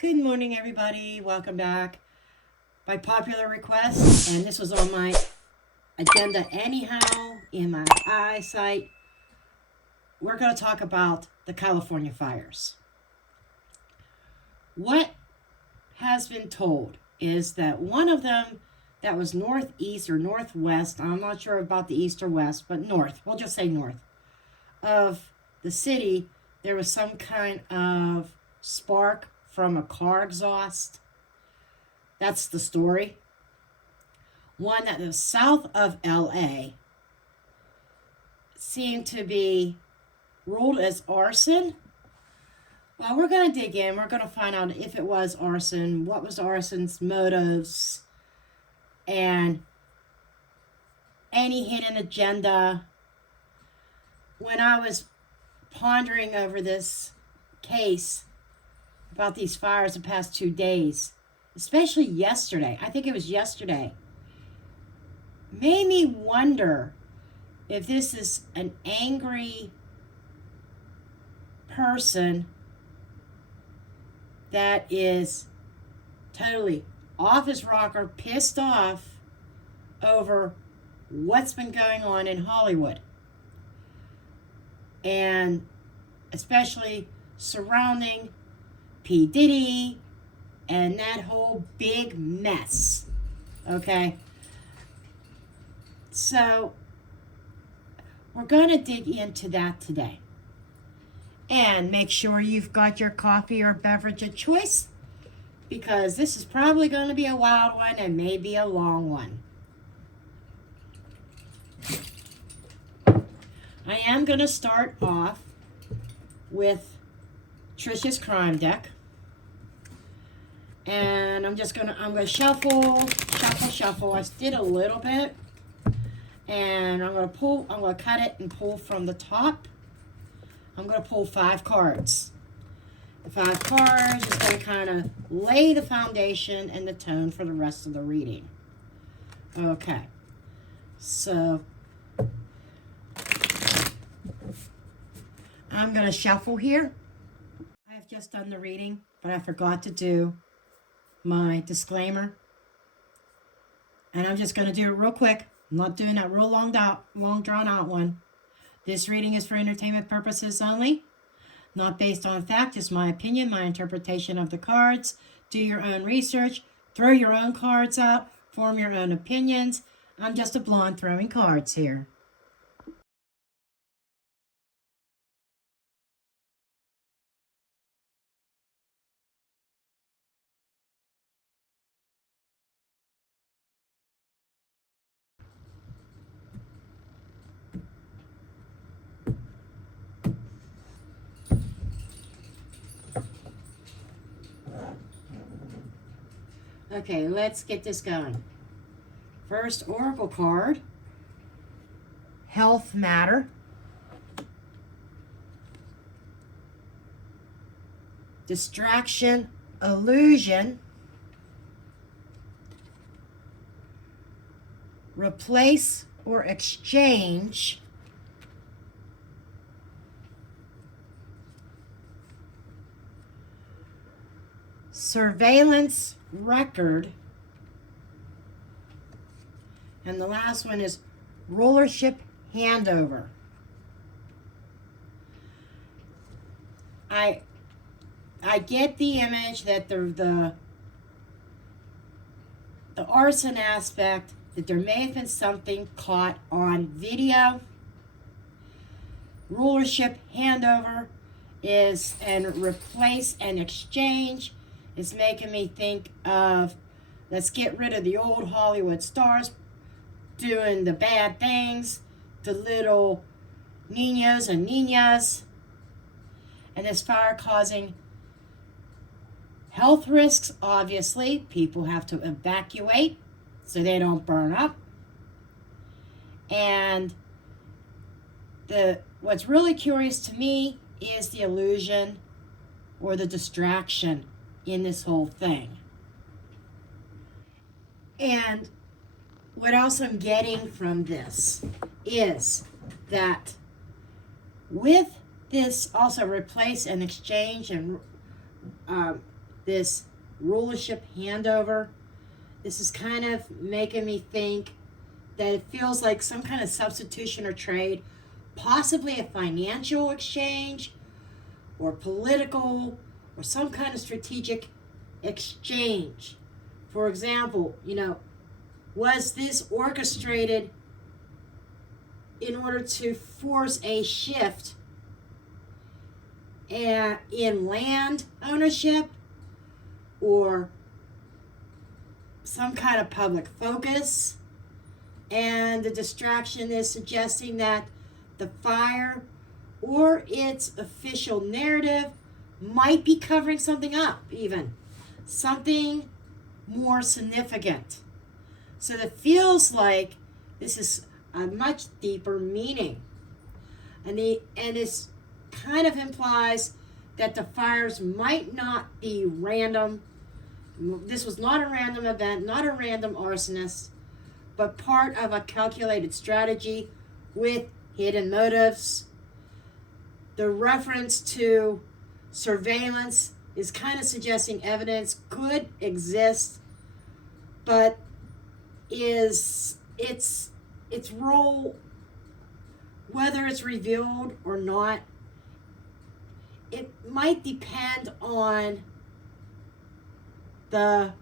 Good morning, everybody. Welcome back. By popular request, and this was on my agenda anyhow, in my eyesight, we're going to talk about the California fires. What has been told is that one of them that was northeast or northwest, I'm not sure about the east or west, but north, we'll just say north, of the city, there was some kind of spark from a car exhaust. That's the story. One that was south of LA seemed to be ruled as arson. Well, we're going to dig in. We're going to find out if it was arson, what was arson's motives, and any hidden agenda. When I was pondering over this case about these fires the past 2 days, especially yesterday, I think it was yesterday, made me wonder if this is an angry person that is totally off his rocker, pissed off over what's been going on in Hollywood. And especially surrounding P. Diddy and that whole big mess. Okay? So, we're going to dig into that today. And make sure you've got your coffee or beverage of choice, because this is probably going to be a wild one and maybe a long one. I am going to start off with Trisha's crime deck. And I'm going to shuffle. I did a little bit. And I'm going to cut it and pull from the top. I'm going to pull 5 cards. The 5 cards is going to kind of lay the foundation and the tone for the rest of the reading. Okay. So, I'm going to shuffle here. I have just done the reading, but I forgot to do my disclaimer. And I'm just going to do it real quick. I'm not doing that real long drawn out one. This reading is for entertainment purposes only, not based on fact. It's my opinion, my interpretation of the cards. Do your own research. Throw your own cards out. Form your own opinions. I'm just a blonde throwing cards here. Okay, let's get this going. First oracle card, health matter. Distraction, illusion. Replace or exchange. Surveillance record. And the last one is rulership handover. I get the image that the arson aspect, that there may have been something caught on video. Rulership handover is and replace and exchange is making me think of, let's get rid of the old Hollywood stars doing the bad things, the little niños and niñas, and this fire causing health risks. Obviously, people have to evacuate so they don't burn up. And what's really curious to me is the illusion or the distraction in this whole thing. And what else I'm getting from this is that with this also replace and exchange and this rulership handover. This is kind of making me think that it feels like some kind of substitution or trade, possibly a financial exchange or political or some kind of strategic exchange. For example, was this orchestrated in order to force a shift in land ownership or some kind of public focus? And the distraction is suggesting that the fire or its official narrative might be covering something up, even something more significant. So it feels like this is a much deeper meaning. And this kind of implies that the fires might not be random. This was not a random event, not a random arsonist, but part of a calculated strategy with hidden motives. The reference to surveillance is kind of suggesting evidence could exist, but is its role, whether it's revealed or not, it might depend on the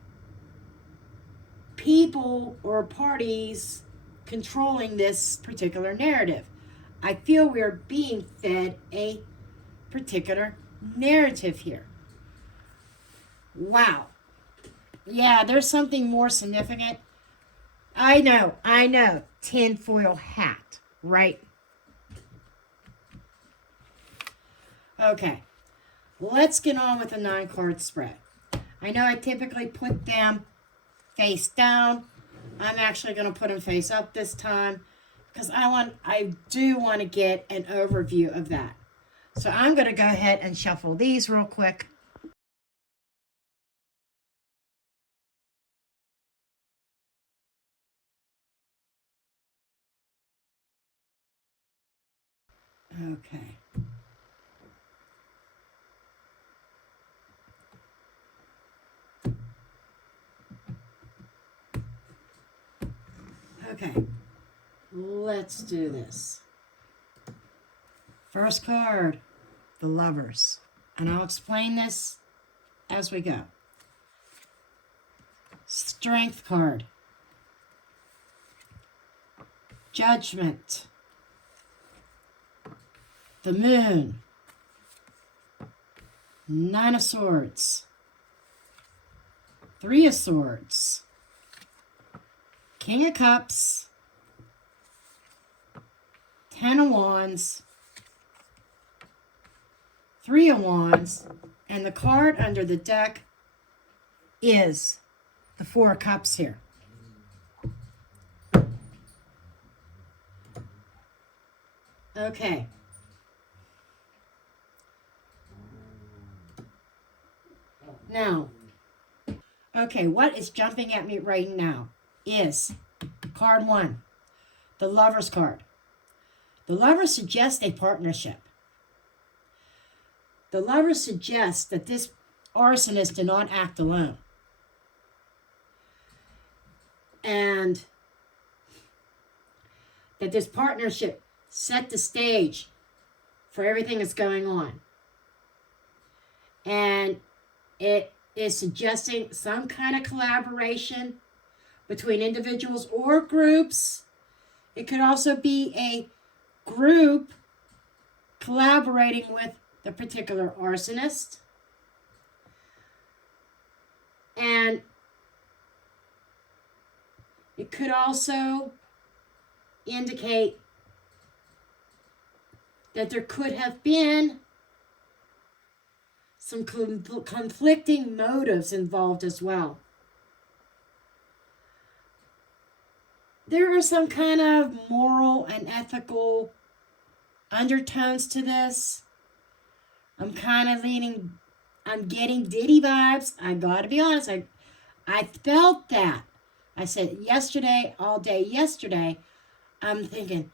people or parties controlling this particular narrative. I feel we are being fed a particular narrative here. Wow. Yeah, there's something more significant. I know. Tinfoil hat, right? Okay, let's get on with the 9-card spread. I know I typically put them face down. I'm actually going to put them face up this time because I do want to get an overview of that. So I'm going to go ahead and shuffle these real quick. Okay. Okay, let's do this. First card, the Lovers. And I'll explain this as we go. Strength card. Judgment. The Moon. 9 of Swords. 3 of Swords. King of Cups, 10 of Wands, 3 of Wands, and the card under the deck is the 4 of Cups here. Okay. Now, what is jumping at me right now is card 1, the Lover's card. The Lover suggests a partnership. The Lover suggests that this arsonist did not act alone. And that this partnership set the stage for everything that's going on. And it is suggesting some kind of collaboration between individuals or groups. It could also be a group collaborating with the particular arsonist. And it could also indicate that there could have been some conflicting motives involved as well. There are some kind of moral and ethical undertones to this. I'm getting Diddy vibes. I gotta be honest, I felt that. I said all day yesterday, I'm thinking,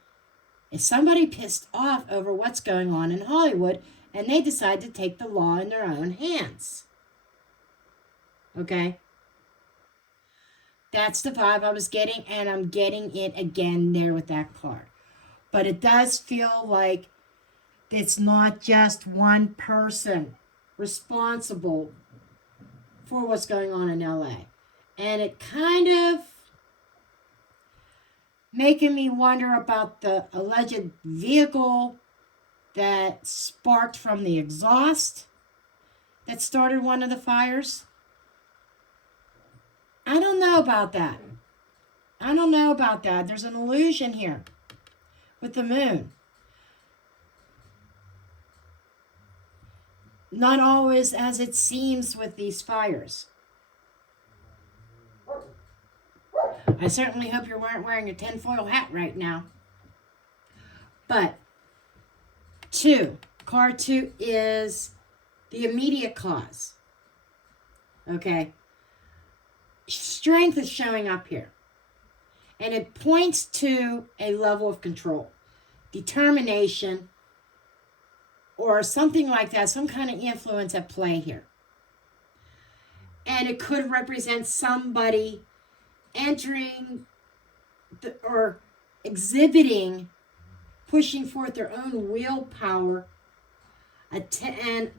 is somebody pissed off over what's going on in Hollywood and they decide to take the law in their own hands? Okay? That's the vibe I was getting, and I'm getting it again there with that card. But it does feel like it's not just one person responsible for what's going on in LA. And it kind of making me wonder about the alleged vehicle that sparked from the exhaust that started one of the fires. I don't know about that. I don't know about that. There's an illusion here with the moon. Not always as it seems with these fires. I certainly hope you weren't wearing a tinfoil hat right now. But card 2 is the immediate cause. Okay. Strength is showing up here. And it points to a level of control, determination, or something like that, some kind of influence at play here. And it could represent somebody entering or exhibiting, pushing forth their own willpower and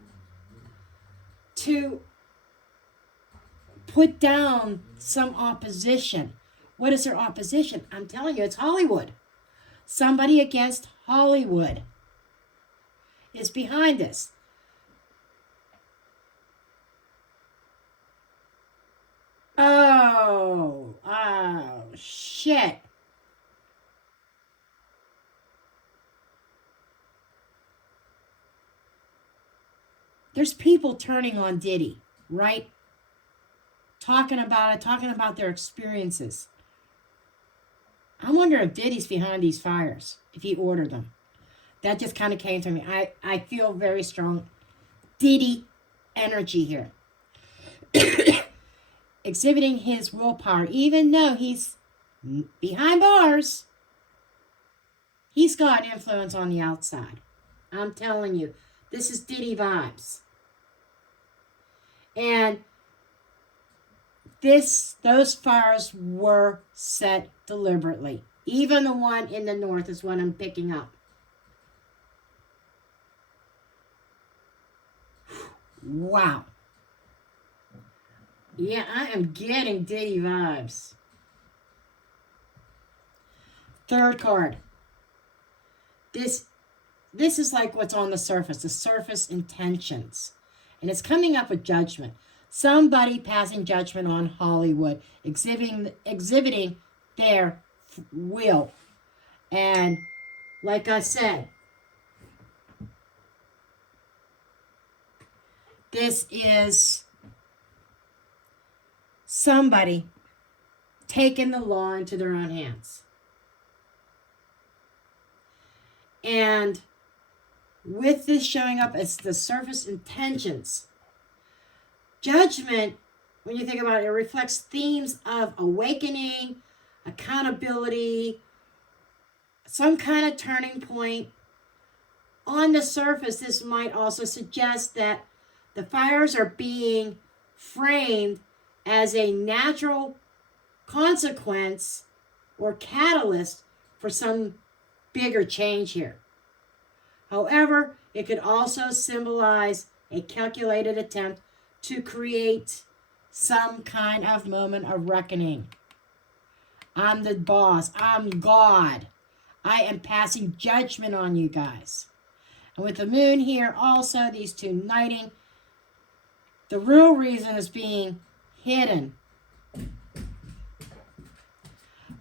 to put down some opposition. What is their opposition? I'm telling you, it's Hollywood. Somebody against Hollywood is behind this. Oh, shit. There's people turning on Diddy, right? Talking about their experiences. I wonder if Diddy's behind these fires, if he ordered them. That just kind of came to me. I feel very strong Diddy energy here. Exhibiting his willpower, even though he's behind bars, he's got influence on the outside. I'm telling you, this is Diddy vibes. And those fires were set deliberately. Even the one in the north is what I'm picking up. Wow. Yeah, I am getting Diddy vibes. Third card. This is like what's on the surface intentions. And it's coming up with judgment. Somebody passing judgment on Hollywood, exhibiting their will. And like I said, this is somebody taking the law into their own hands. And with this showing up as the surface intentions, judgment, when you think about it, it reflects themes of awakening, accountability, some kind of turning point. On the surface, this might also suggest that the fires are being framed as a natural consequence or catalyst for some bigger change here. However, it could also symbolize a calculated attempt to create some kind of moment of reckoning. I'm the boss. I'm God. I am passing judgment on you guys. And with the moon here, also these two uniting, the real reason is being hidden.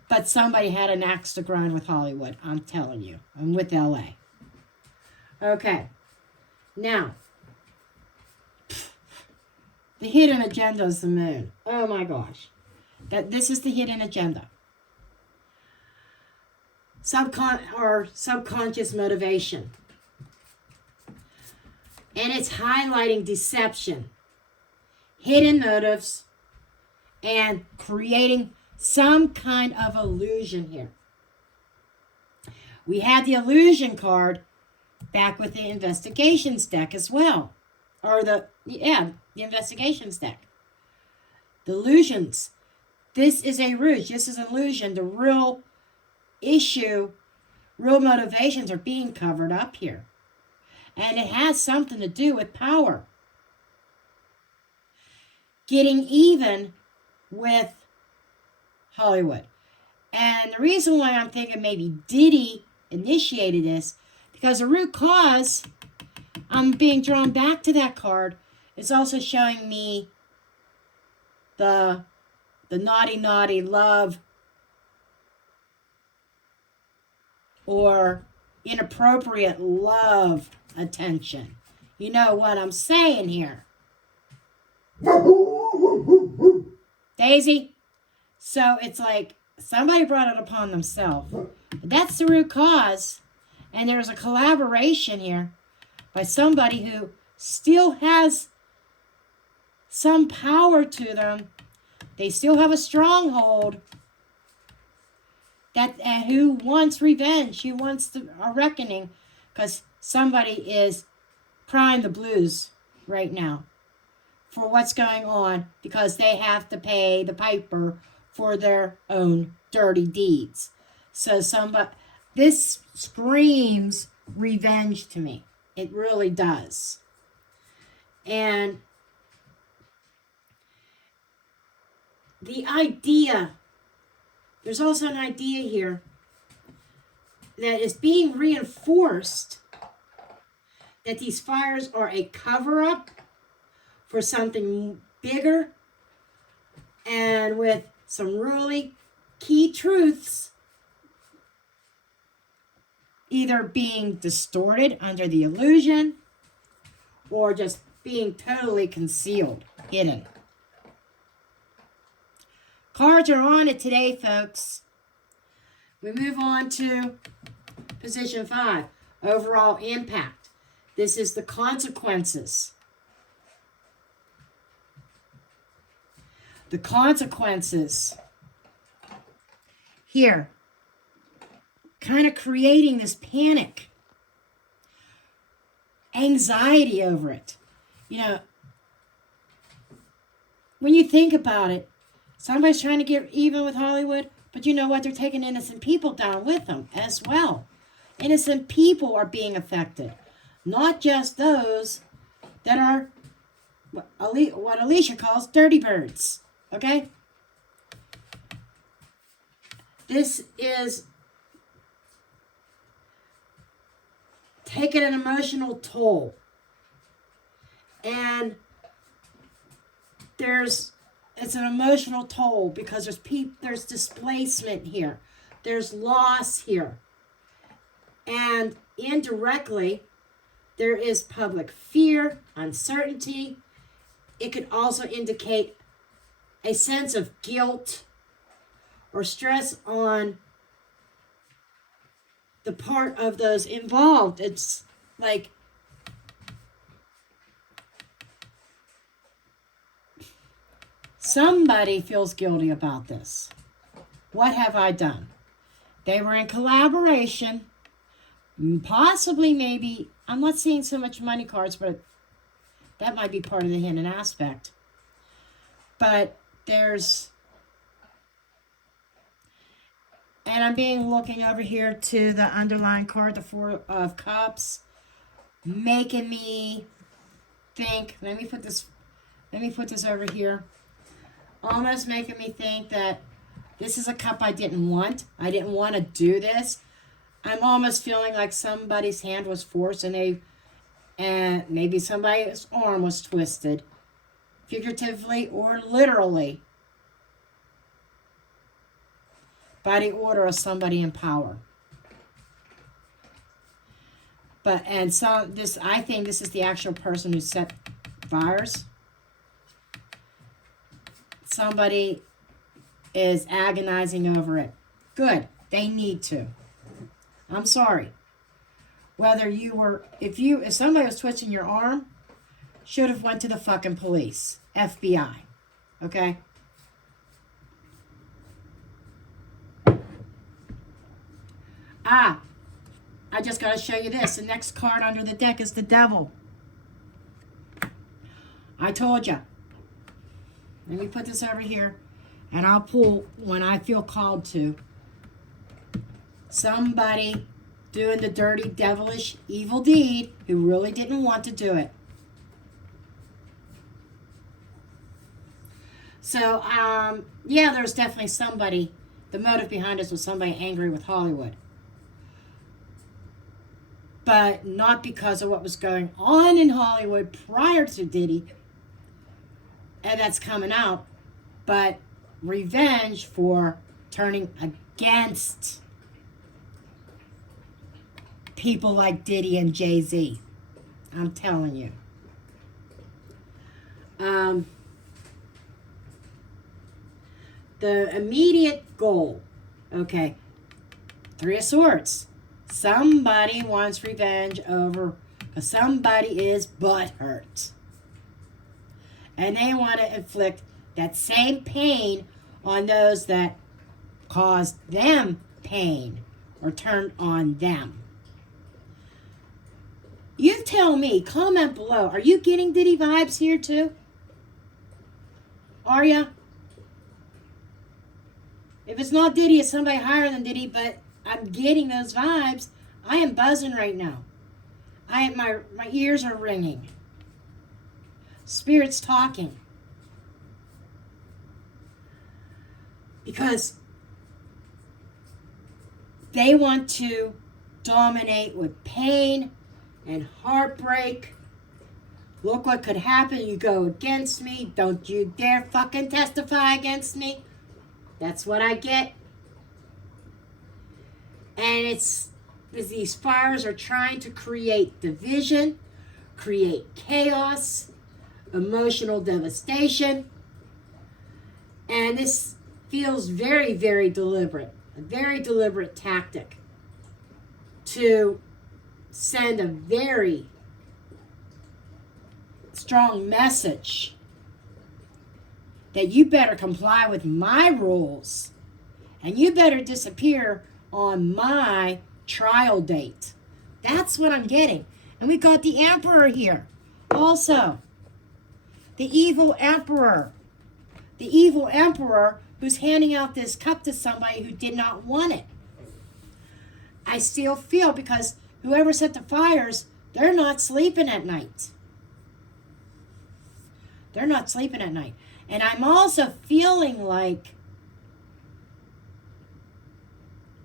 But somebody had an axe to grind with Hollywood, I'm telling you. And with LA. Okay. Now, the hidden agenda is the moon. Oh my gosh. This is the hidden agenda. Subconscious motivation. And it's highlighting deception, hidden motives, and creating some kind of illusion here. We had the illusion card back with the investigations deck as well. Or the investigations deck. The illusions. This is a ruse. This is an illusion. The real issue, real motivations are being covered up here. And it has something to do with power. Getting even with Hollywood. And the reason why I'm thinking maybe Diddy initiated this, because the root cause, I'm being drawn back to that card, is also showing me the naughty love or inappropriate love attention. You know what I'm saying here. Daisy. So it's like somebody brought it upon themselves. That's the root cause. And there's a collaboration here by somebody who still has some power to them. They still have a stronghold. Who wants revenge, who wants a reckoning, because somebody is crying the blues right now for what's going on, because they have to pay the piper for their own dirty deeds. So this screams revenge to me. It really does. And the idea, there's also an idea here that is being reinforced that these fires are a cover-up for something bigger, and with some really key truths either being distorted under the illusion or just being totally concealed, hidden. Cards are on it today, folks. We move on to position 5, overall impact. This is the consequences. The consequences here, kind of creating this panic, anxiety over it. You know, when you think about it, somebody's trying to get even with Hollywood, but you know what? They're taking innocent people down with them as well. Innocent people are being affected, not just those that are what Alicia calls dirty birds. Okay? This is taking an emotional toll. And it's an emotional toll because there's displacement here. There's loss here. And indirectly, there is public fear, uncertainty. It could also indicate a sense of guilt or stress on the part of those involved. It's like somebody feels guilty about this. What have I done? They were in collaboration. Possibly, maybe, I'm not seeing so much money cards, but that might be part of the hidden aspect. But and I'm looking over here to the underlying card, the 4 of Cups, making me think, let me put this over here, almost making me think that this is a cup I didn't want. I didn't want to do this. I'm almost feeling like somebody's hand was forced and maybe somebody's arm was twisted, figuratively or literally, by the order of somebody in power. I think this is the actual person who set fires. Somebody is agonizing over it. Good. They need to. I'm sorry. If somebody was twisting your arm, should have went to the fucking police, FBI. Okay? I just got to show you this. The next card under the deck is the Devil. I told you. Let me put this over here, and I'll pull when I feel called to. Somebody doing the dirty, devilish, evil deed who really didn't want to do it. So, yeah, there's definitely somebody. The motive behind this was somebody angry with Hollywood. But not because of what was going on in Hollywood prior to Diddy. And that's coming out. But revenge for turning against people like Diddy and Jay-Z. I'm telling you. The immediate goal. Okay. Three of Swords. Somebody wants revenge over, because somebody is butthurt. And they want to inflict that same pain on those that caused them pain or turned on them. You tell me, comment below, are you getting Diddy vibes here too? Are ya? If it's not Diddy, it's somebody higher than Diddy, but I'm getting those vibes. I am buzzing right now. My ears are ringing. Spirit's talking. Because they want to dominate with pain and heartbreak. Look what could happen. You go against me. Don't you dare fucking testify against me. That's what I get. And it's these fires are trying to create division, create chaos, emotional devastation. And this feels very, very deliberate. A very deliberate tactic to send a very strong message that you better comply with my rules and you better disappear on my trial date. That's what I'm getting. And we got the Emperor here also. The evil Emperor. The evil Emperor who's handing out this cup to somebody who did not want it. I still feel, because whoever set the fires, they're not sleeping at night. They're not sleeping at night. And I'm also feeling like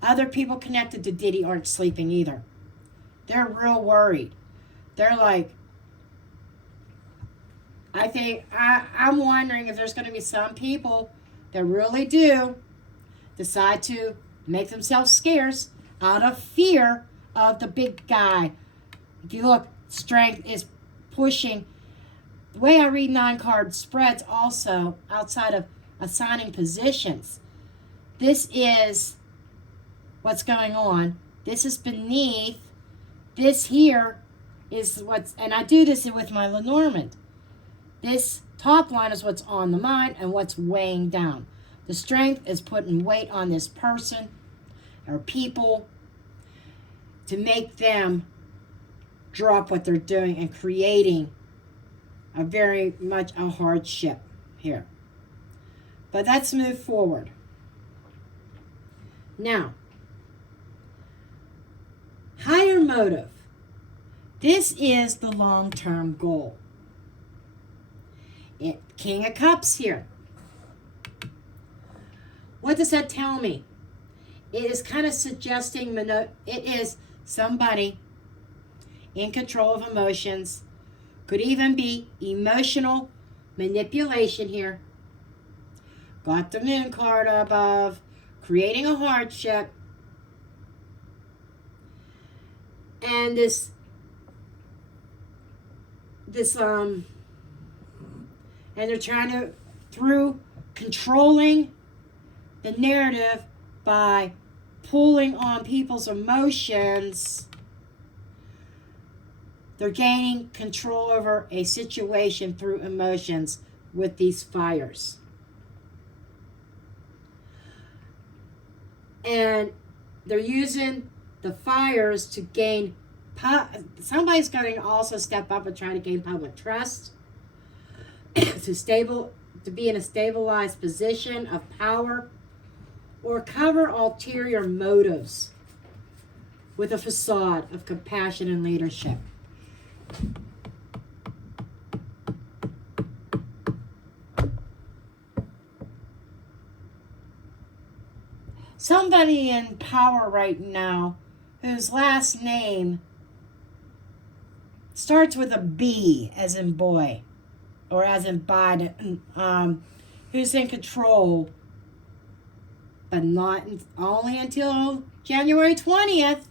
other people connected to Diddy aren't sleeping either. They're real worried. They're like, I'm wondering if there's going to be some people that really do decide to make themselves scarce out of fear of the big guy. If you look, strength is pushing. The way I read 9-card spreads also, outside of assigning positions, this is what's going on. This is beneath. This here is what's, and I do this with my Lenormand. This top line is what's on the mind and what's weighing down. The strength is putting weight on this person or people to make them drop what they're doing and creating a very much a hardship here. But let's move forward. Now, higher motive. This is the long-term goal. King of Cups here. What does that tell me? It is kind of suggesting it is somebody in control of emotions. Could even be emotional manipulation here. Got the Moon card above. Creating a hardship. And this and they're trying to, through controlling the narrative by pulling on people's emotions, they're gaining control over a situation through emotions with these fires. And they're using the fires to gain, somebody's going to also step up and try to gain public trust, to to be in a stabilized position of power or cover ulterior motives with a facade of compassion and leadership. Somebody in power right now whose last name starts with a B, as in boy, or as in Biden, who's in control, but not only until January 20th.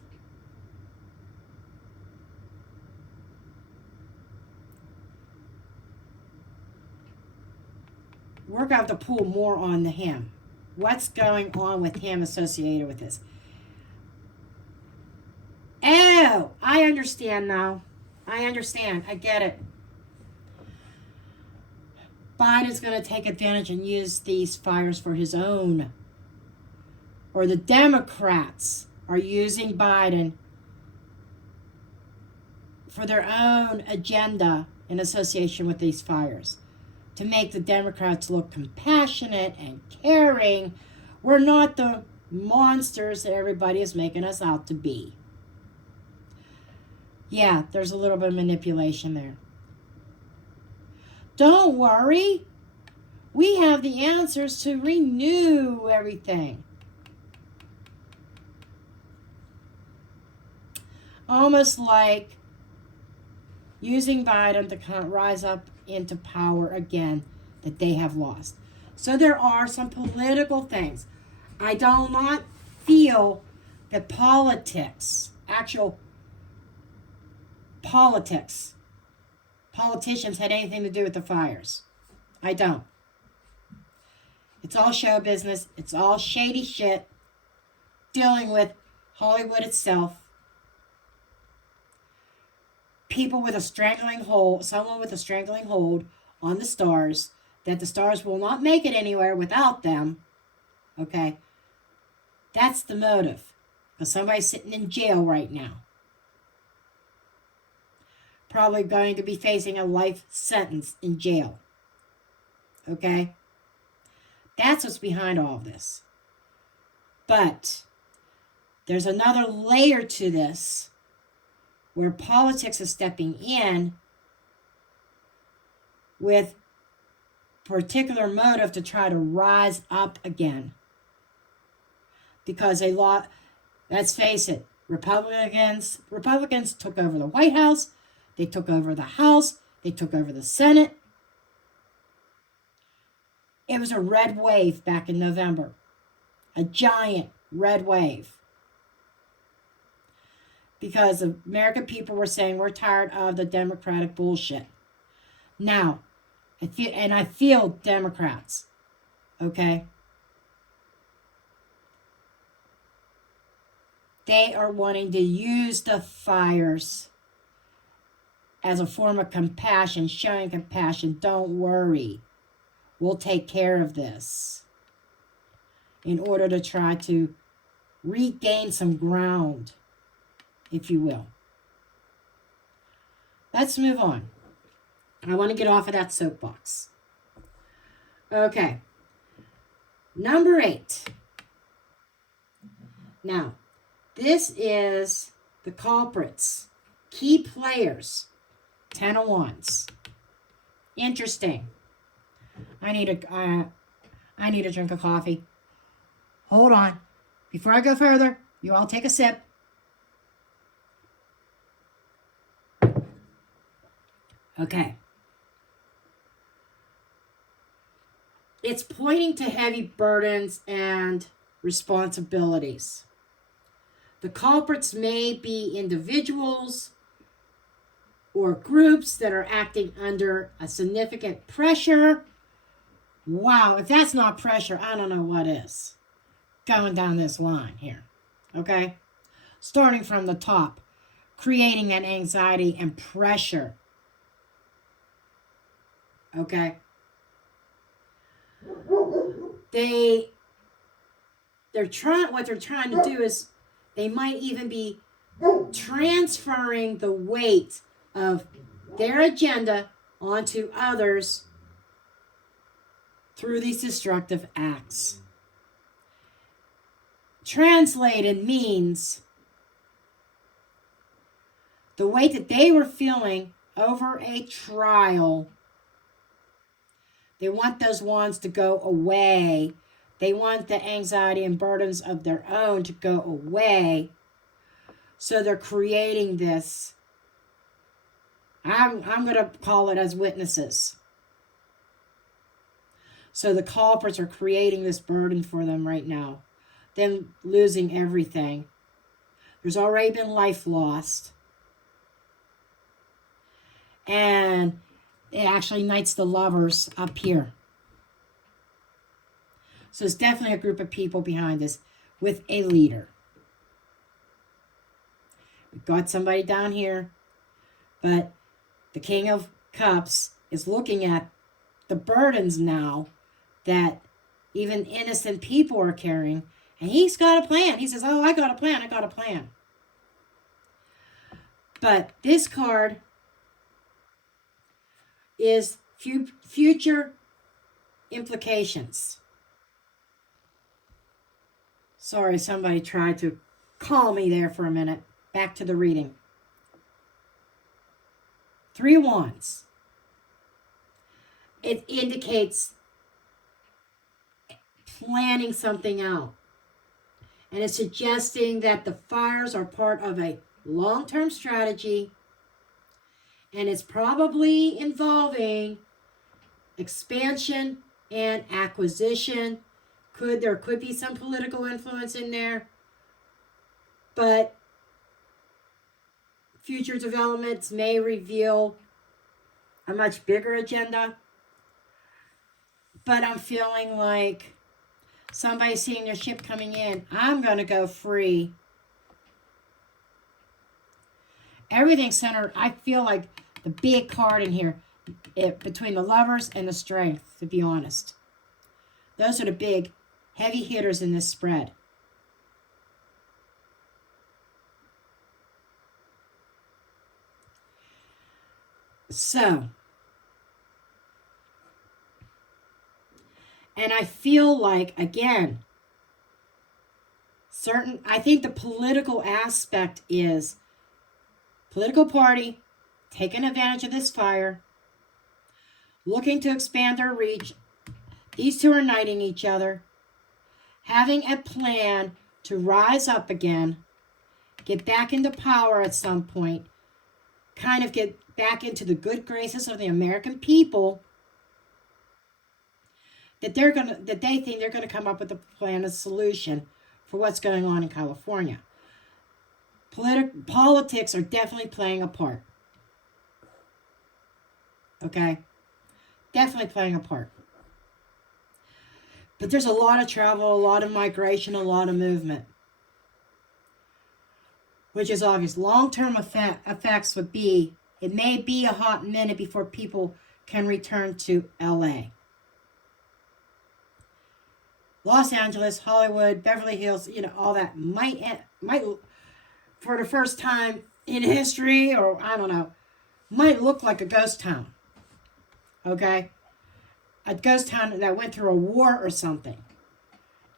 We're going to have to pull more on him. What's going on with him associated with this? Oh, I understand now. I understand. I get it. Biden's going to take advantage and use these fires for his own. Or the Democrats are using Biden for their own agenda in association with these fires, to make the Democrats look compassionate and caring. We're not the monsters that everybody is making us out to be. Yeah, there's a little bit of manipulation there. Don't worry. We have the answers to renew everything. Almost like using Biden to kind of rise up into power again that they have lost. So there are some political things. I do not feel that politics, actual politics, politicians had anything to do with the fires. I don't. It's all show business. It's all shady shit dealing with Hollywood itself. People with a strangling hold, someone with a strangling hold on the stars, that the stars will not make it anywhere without them. Okay? That's the motive. Because somebody's sitting in jail right now. Probably going to be facing a life sentence in jail. Okay? That's what's behind all of this. But there's another layer to this, where politics is stepping in with particular motive to try to rise up again. Because let's face it, Republicans took over the White House, they took over the House, they took over the Senate. It was a red wave back in November. A giant red wave. Because the American people were saying we're tired of the Democratic bullshit. Now, I feel Democrats, okay? They are wanting to use the fires as a form of compassion, showing compassion. Don't worry. We'll take care of this. In order to try to regain some ground, if you will. Let's move on. I want to get off of that soapbox. Okay. Number 8. Now, this is the culprits. Key players. 10 of Wands. Interesting. I need a drink of coffee. Hold on. Before I go further, you all take a sip. Okay. It's pointing to heavy burdens and responsibilities. The culprits may be individuals or groups that are acting under a significant pressure. Wow, if that's not pressure, I don't know what is. Going down this line here. Okay? Starting from the top, creating an anxiety and pressure. Okay? What they're trying to do is they might even be transferring the weight of their agenda onto others through these destructive acts. Translated means the weight that they were feeling over a trial. They want those wands to go away. They want the anxiety and burdens of their own to go away. So they're creating this. I'm going to call it as witnesses. So the culprits are creating this burden for them right now. Them losing everything. There's already been life lost. And it actually knights the lovers up here. So it's definitely a group of people behind this with a leader. We've got somebody down here, but the King of Cups is looking at the burdens now that even innocent people are carrying, and he's got a plan. He says, oh, I got a plan, I got a plan. But this card is future implications. Sorry, somebody tried to call me there for a minute. Back to the reading. 3 Wands. It indicates planning something out. And it's suggesting that the fires are part of a long-term strategy. And it's probably involving expansion and acquisition. There could be some political influence in there. But future developments may reveal a much bigger agenda. But I'm feeling like somebody's seeing their ship coming in. I'm going to go free. Everything's centered. I feel like the big card in here, between the lovers and the strength, to be honest. Those are the big, heavy hitters in this spread. So, and I feel like, again, I think the political aspect is political party taking advantage of this fire, looking to expand their reach. These two are knighting each other, having a plan to rise up again, get back into power at some point, kind of get back into the good graces of the American people, that they think they're gonna come up with a plan, a solution for what's going on in California. Politics are definitely playing a part. Okay? Definitely playing a part. But there's a lot of travel, a lot of migration, a lot of movement. Which is obvious. Long-term effects would be, it may be a hot minute before people can return to LA. Los Angeles, Hollywood, Beverly Hills, all that might for the first time in history, or I don't know, might look like a ghost town. Okay? A ghost town that went through a war or something.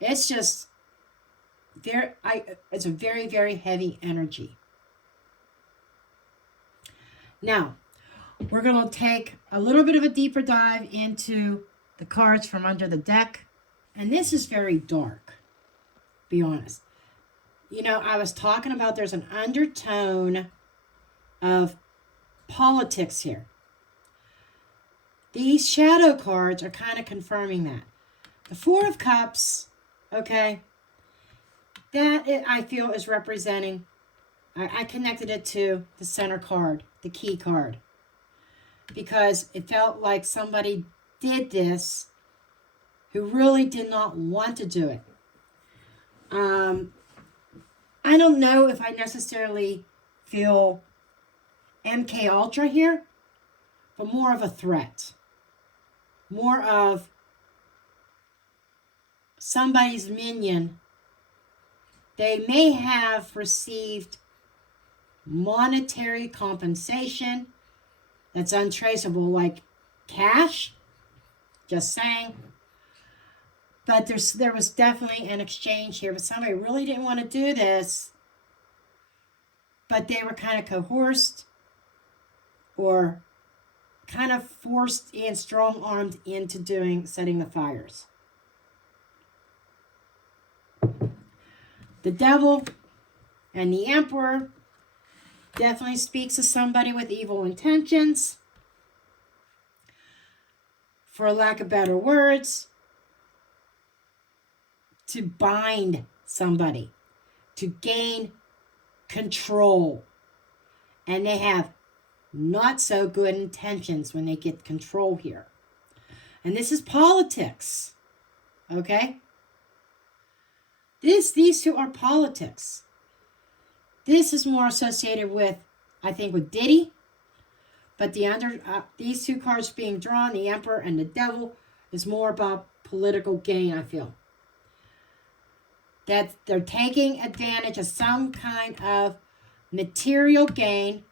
It's just it's a very, very heavy energy. Now, we're going to take a little bit of a deeper dive into the cards from under the deck. And this is very dark, be honest. I was talking about there's an undertone of politics here. These shadow cards are kind of confirming that. The Four of Cups, okay, I feel is representing, I connected it to the center card, the key card, because it felt like somebody did this who really did not want to do it. I don't know if I necessarily feel MK Ultra here, but more of a threat. More of somebody's minion. They may have received monetary compensation that's untraceable, like cash. Just saying. But there was definitely an exchange here. But somebody really didn't want to do this. But they were kind of coerced or kind of forced and strong-armed into setting the fires. The devil and the emperor definitely speaks of somebody with evil intentions. For lack of better words, to bind somebody, to gain control. And they have not so good intentions when they get control here. And this is politics. Okay? These two are politics. This is more associated with, I think, with Diddy. But these two cards being drawn, the Emperor and the Devil, is more about political gain, I feel. That they're taking advantage of some kind of material gain.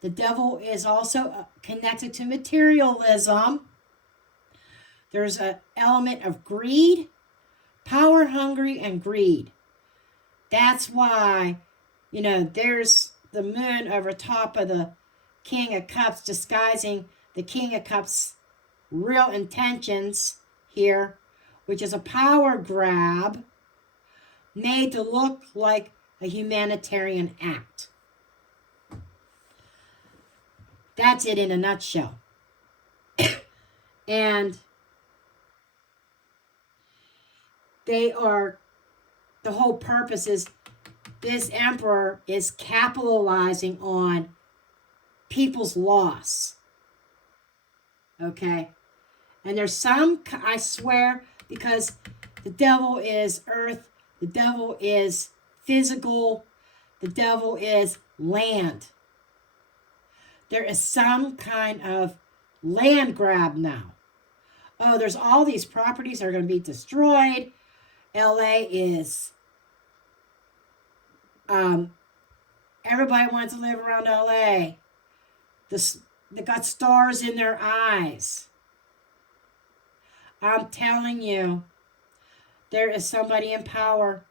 The Devil is also connected to materialism. There's an element of greed, power hungry, and greed. That's why, there's the moon over top of the King of Cups, disguising the King of Cups' real intentions here, which is a power grab made to look like a humanitarian act. That's it in a nutshell. And the whole purpose is this emperor is capitalizing on people's loss. Okay? And there's I swear, because the devil is earth, the devil is physical, the devil is land. There is some kind of land grab now. Oh, there's all these properties that are going to be destroyed. LA is, everybody wants to live around LA. They got stars in their eyes. I'm telling you, there is somebody in power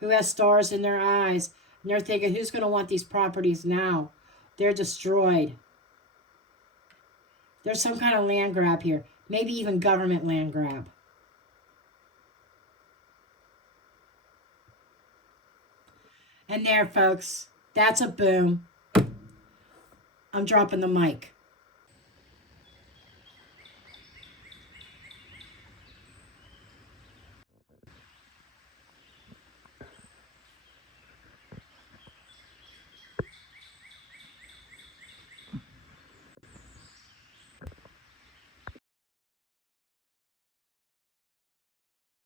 who has stars in their eyes. And they're thinking, who's going to want these properties now? They're destroyed. There's some kind of land grab here. Maybe even government land grab. And there, folks, that's a boom. I'm dropping the mic.